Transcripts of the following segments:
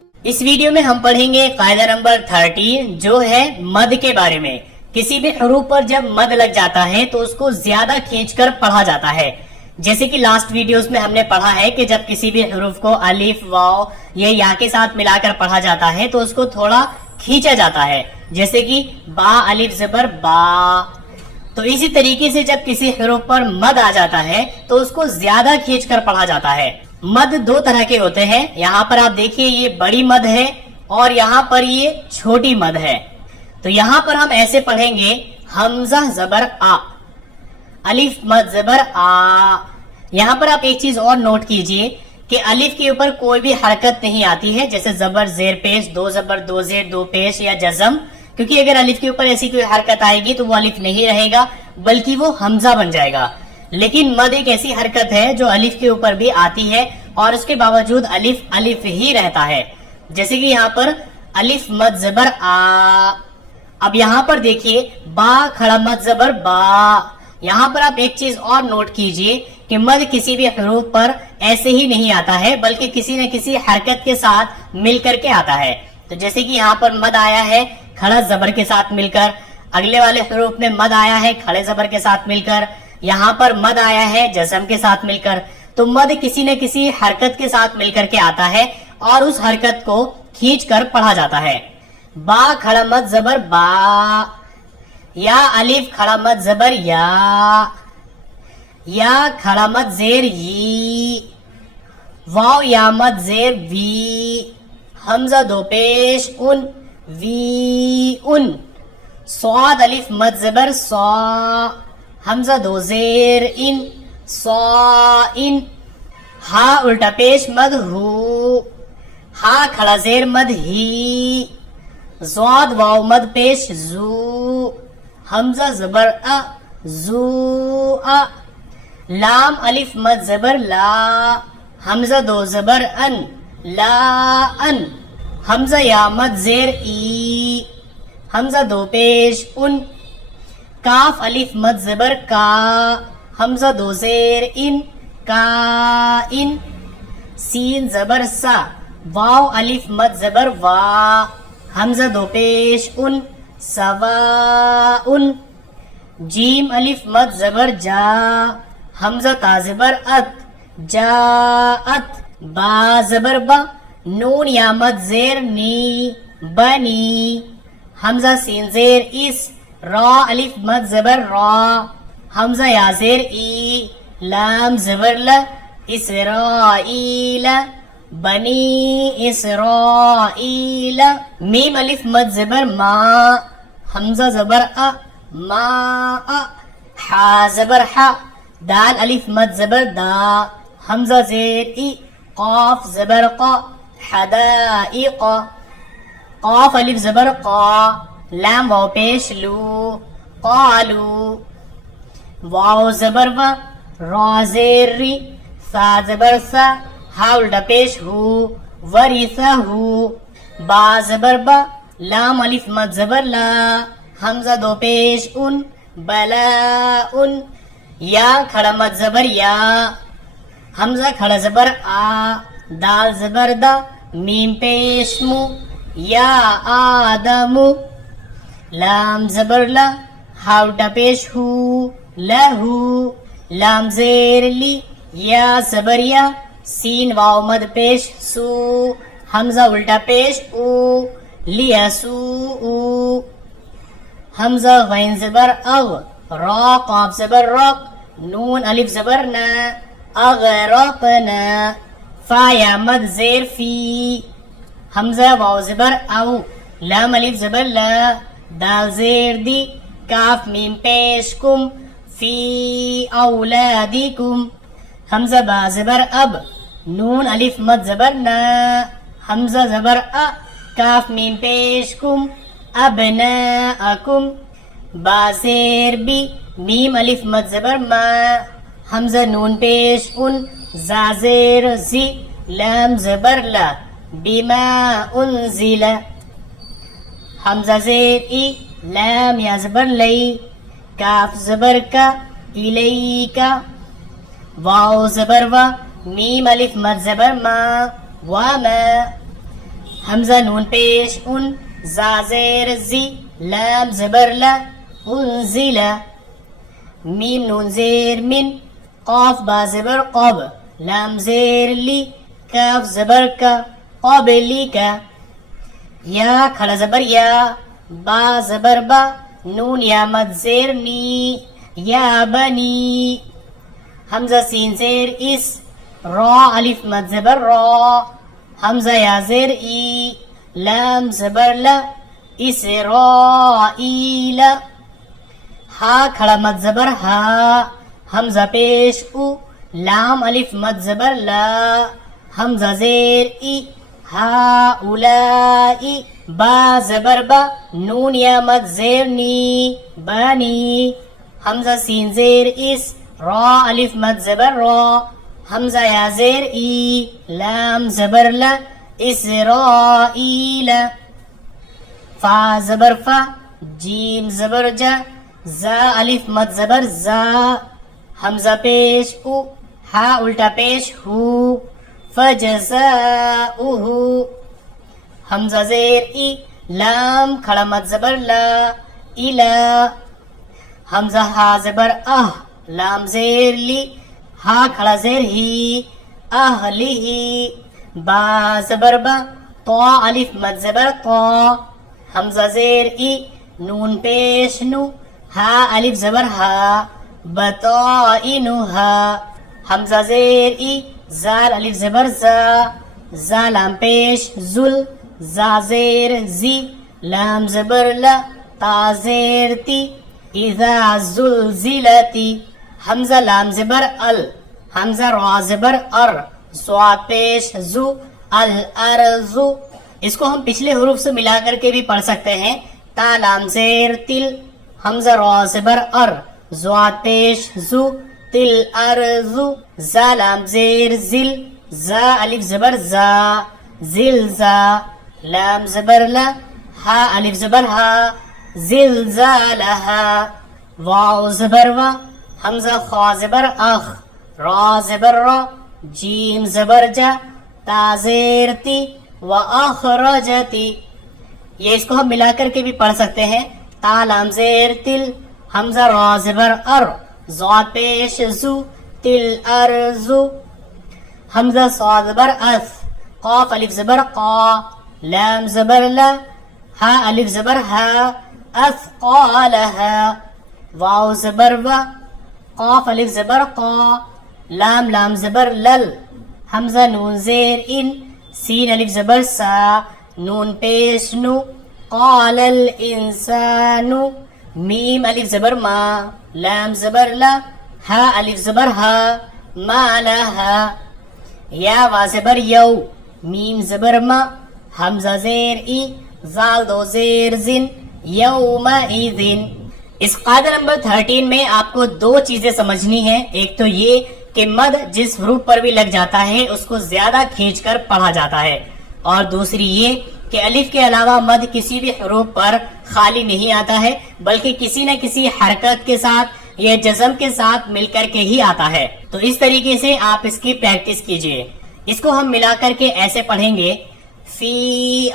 इस वीडियो में हम पढ़ेंगे कायदा नंबर 13 जो है मद के बारे में। किसी भी हरूफ पर जब मद लग जाता है तो उसको ज्यादा खींचकर पढ़ा जाता है। जैसे कि लास्ट वीडियोस में हमने पढ़ा है कि जब किसी भी हरूफ को अलिफ वाव ये या के साथ मिलाकर पढ़ा जाता है तो उसको थोड़ा खींचा जाता है, जैसे कि बा अलिफ जबर बा। तो इसी तरीके से जब किसी हरूफ पर मद आ जाता है तो उसको ज्यादा खींचकर पढ़ा जाता है। मद दो तरह के होते हैं। यहाँ पर आप देखिए ये बड़ी मद है और यहाँ पर ये छोटी मद है। तो यहाँ पर हम ऐसे पढ़ेंगे हमजा जबर आ, अलिफ मद जबर आ। यहाँ पर आप एक चीज और नोट कीजिए कि अलिफ के ऊपर कोई भी हरकत नहीं आती है, जैसे जबर जेर पेश, दो जबर दो जेर दो पेश या जजम, क्योंकि अगर अलिफ के ऊपर ऐसी कोई हरकत आएगी तो वो अलिफ नहीं रहेगा बल्कि वो हमजा बन जाएगा। लेकिन मद एक ऐसी हरकत है जो अलिफ के ऊपर भी आती है और उसके बावजूद अलिफ अलिफ ही रहता है, जैसे कि यहाँ पर अलिफ मद जबर आ। अब यहाँ पर देखिए बा खड़ा मद जबर बा। यहाँ पर आप एक चीज और नोट कीजिए कि मद किसी भी हरूफ पर ऐसे ही नहीं आता है बल्कि किसी न किसी हरकत के साथ मिलकर के आता है। तो जैसे कि यहाँ पर मद आया है खड़ा जबर के साथ मिलकर, अगले वाले हरूफ में मद आया है खड़े जबर के साथ मिलकर, यहाँ पर मद आया है जज़म के साथ मिलकर। तो मद किसी न किसी हरकत के साथ मिलकर के आता है और उस हरकत को खींच कर पढ़ा जाता है। बा खड़ा मद जबर बा, या अलिफ खड़ा मद जबर या खड़ा मद जेर यी, वाव या मद जेर वी, हमजा दो पेश उन वी उन, स्वाद अलिफ मद जबर सौ, हमजा दो जेर इन सौ इन, हा उल्टा पेश मद हु, हा खड़ा जेर मद ही, ज़ाद वाव मद पेश जू, हमजा जबर अ जू अ, लाम अलिफ मद जबर ला, हमजा दो जबर अन ला अन, हमजा या मद जेर ई, हमजा दो पेश उन, काफ अलिफ मद जबर का, हमजा दो जेर इन का इन, सीन जबर सा, वाव अलिफ मद जबर वा, हमजा दो पेश उन सवा उन, जीम अलिफ मद जबर जा, हमजा ता जबर अत जा अत, बा जबर बा, नून या मद जेर नी बनी, हमजा सीन जेर इस, रा अलिफ मद जबर रा, हमजा या जेर ई, लाम जबर ल, इसराईला बनी इसराईला, मीम अलिफ मद जबर मा, हमजा जबर अ मा अ, हा जबर हा, दाल अलिफ मद जबर दा, हमजा जेर ई, काफ जबर qa, हदाइq, काफ अलिफ जबर qa, लाम वाव पेश लू, कालू, वाव जबर व, रा जेर री, सा जबर सा, हा उल्टा पेश हु, वरिसा हु, बा जबर बा, लाम अलिफ मद जबर ला, हमजा दो पेश उन बला उन, या खड़ा मद जबर या, हमजा खड़ा जबर आ, दाल जबर दा, मीम पेश मु, या आदमु, लाम जबर ला, हा उल्टा पेश हु लहू, लाम जेर ली, या जबर या, सीन वाव मद पेश सू, हमजा उल्टा पेश ऊ, लिया सू ऊ, हमजा गैन जबर अग, रा काफ जबर रक, नून अलिफ जबर न, अगरकना, फा या मद जेर फी, हमजा वाव जबर औ, लाम अलिफ जबर ला, दाल जेर दी, काफ मीम पेश कुम, फी औलादिकुम, हमजा बा जबर अब, नून अलिफ मद जबर न, हमजा जबर अ, काफ मीम पेश कुम, अबनाअकुम, बा जेर बी, मीम अलिफ मद जबर मा, हमजा नून पेश उन, जा जेर जी, लाम जबर ला, बिमा उनजिला, हमजा जेर ई, लाम या जबर लई, काफ जबर का, इलैका, वाव जबर वा, मीम अलिफ मद जबर मा, वमा, حمزہ نون پیش ان، زا زیر زی، لام زبر لا، انزلا، میم نون زیر من، قاف با زبر قب، لام زیر لی، کاف زبر کا، قبلی کا، یا کھڑا زبر یا، با زبر با، نون یا مد زیر نی، یا بنی، حمزہ سین زیر اس، را الف مد زبر را، حمزہ یا زیر ای، لام زبر لا، اسرائیل، ہا کھڑا مد زبر ہا، حمزہ پیش او، لام الف مد زبر لا، حمزہ زیر ای، ہا اولائی، با زبر با، نون یا مد زیر نی، بنی، حمزہ سین زیر اس، را الف مد زبر را، حمزہ یا زیر ای، لام زبر لا، اسرائیل، فا زبر فا، جیم زبر جا، زا الف مد زبر زا، حمزہ پیش او، ہا الٹا پیش ہو، فجزاؤہ، حمزہ زیر ای، لام کھڑا مد زبر لا، الا، حمزہ ہا زبر اہ، لام زیر لی، ہا کھڑا زیر ہی، اہلی، با زبر با، طا الف مد زبر طا، حمزہ زیر ای، نون پیش نو، ہا الف زبر ہا، بطائنہا، حمزہ زیر ای، زال الف زبر زا، زا لام پیش زل، زا زیر زی، لام زبر لا، تا زیر تی، اذا زلزلتی، حمزہ لام زبر ال، حمزہ را زبر ار، صاد پیش زو، الارض، اس کو ہم پچھلے حروف سے ملا کر کے بھی پڑھ سکتے ہیں، تا لام زیر تل، حمزہ را زبر ار، زواد پیش زو، تل ارض، زا لام زیر زل، زا الف زبر زا، زلزا، لام زبر لا، ہا الف زبر ہا، زلزالہا، واو زبر وا، حمزہ خا زبر اخ، را زبر را، جیم زبر جا، تا زیر تی، و اخرجتی، یہ اس کو ہم ملا کر کے بھی پڑھ سکتے ہیں، تا لام زیر تل، حمزہ را زبر ار، ضاد پیش زو، تل ارز، حمزہ صاد زبر اس، قاف الف زبر قا، لام زبر لا، ہا الف زبر ہا، اثقالہا، واو زبر و، قاف الف زبر قا، لام لام زبر لل، حمزہ نون زیر ان، سین الف زبر سا، نون پیش نو، قال الانسان، میم الف زبر ما، لام زبر لا، ہا الف زبر ہا، ما لہا، یا وا زبر یو، میم زبر ما، حمزہ زیر ای، زال دو زیر زن، یومئذن۔ اس قاعدہ نمبر 13 میں آپ کو دو چیزیں سمجھنی ہیں، ایک تو یہ کہ مد جس حروف پر بھی لگ جاتا ہے اس کو زیادہ کھینچ کر پڑھا جاتا ہے، اور دوسری یہ کہ الف کے علاوہ مد کسی بھی حروف پر خالی نہیں آتا ہے بلکہ کسی نہ کسی حرکت کے ساتھ یا جزم کے ساتھ مل کر کے ہی آتا ہے۔ تو اس طریقے سے آپ اس کی پریکٹس کیجئے۔ اس کو ہم ملا کر کے ایسے پڑھیں گے، فی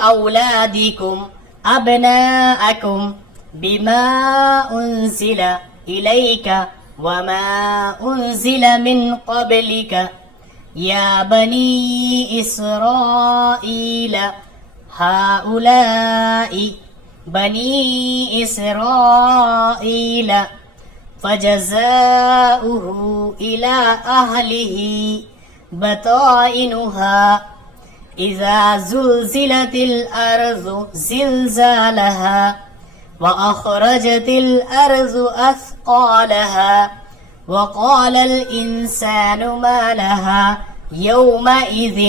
اولادکم ابناءکم بما انزل الیک وما انزل من قبلک یا بنی اسرائیل هؤلاء بنی اسرائیل فجزاؤه إلى أهله بطائنها إذا زلزلت الأرض زلزالها وأخرجت الأرض أثقالها وقال الإنسان ما لها يومئذ۔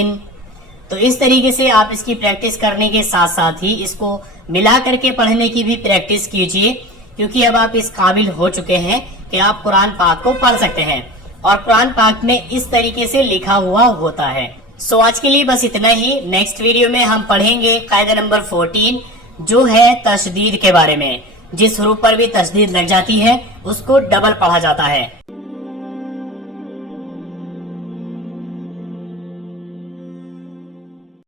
تو اس طریقے سے آپ اس کی پریکٹس کرنے کے ساتھ ساتھ ہی اس کو ملا کر کے پڑھنے کی بھی پریکٹس کیجئے، کیونکہ اب آپ اس قابل ہو چکے ہیں کہ آپ قرآن پاک کو پڑھ سکتے ہیں، اور قرآن پاک میں اس طریقے سے لکھا ہوا ہوتا ہے۔ سو آج کے لیے بس اتنا ہی۔ نیکسٹ ویڈیو میں ہم پڑھیں گے قاعدہ نمبر 14 جو ہے تشدید کے بارے میں۔ جس حروف پر بھی تشدید لگ جاتی ہے اس کو ڈبل پڑھا جاتا ہے۔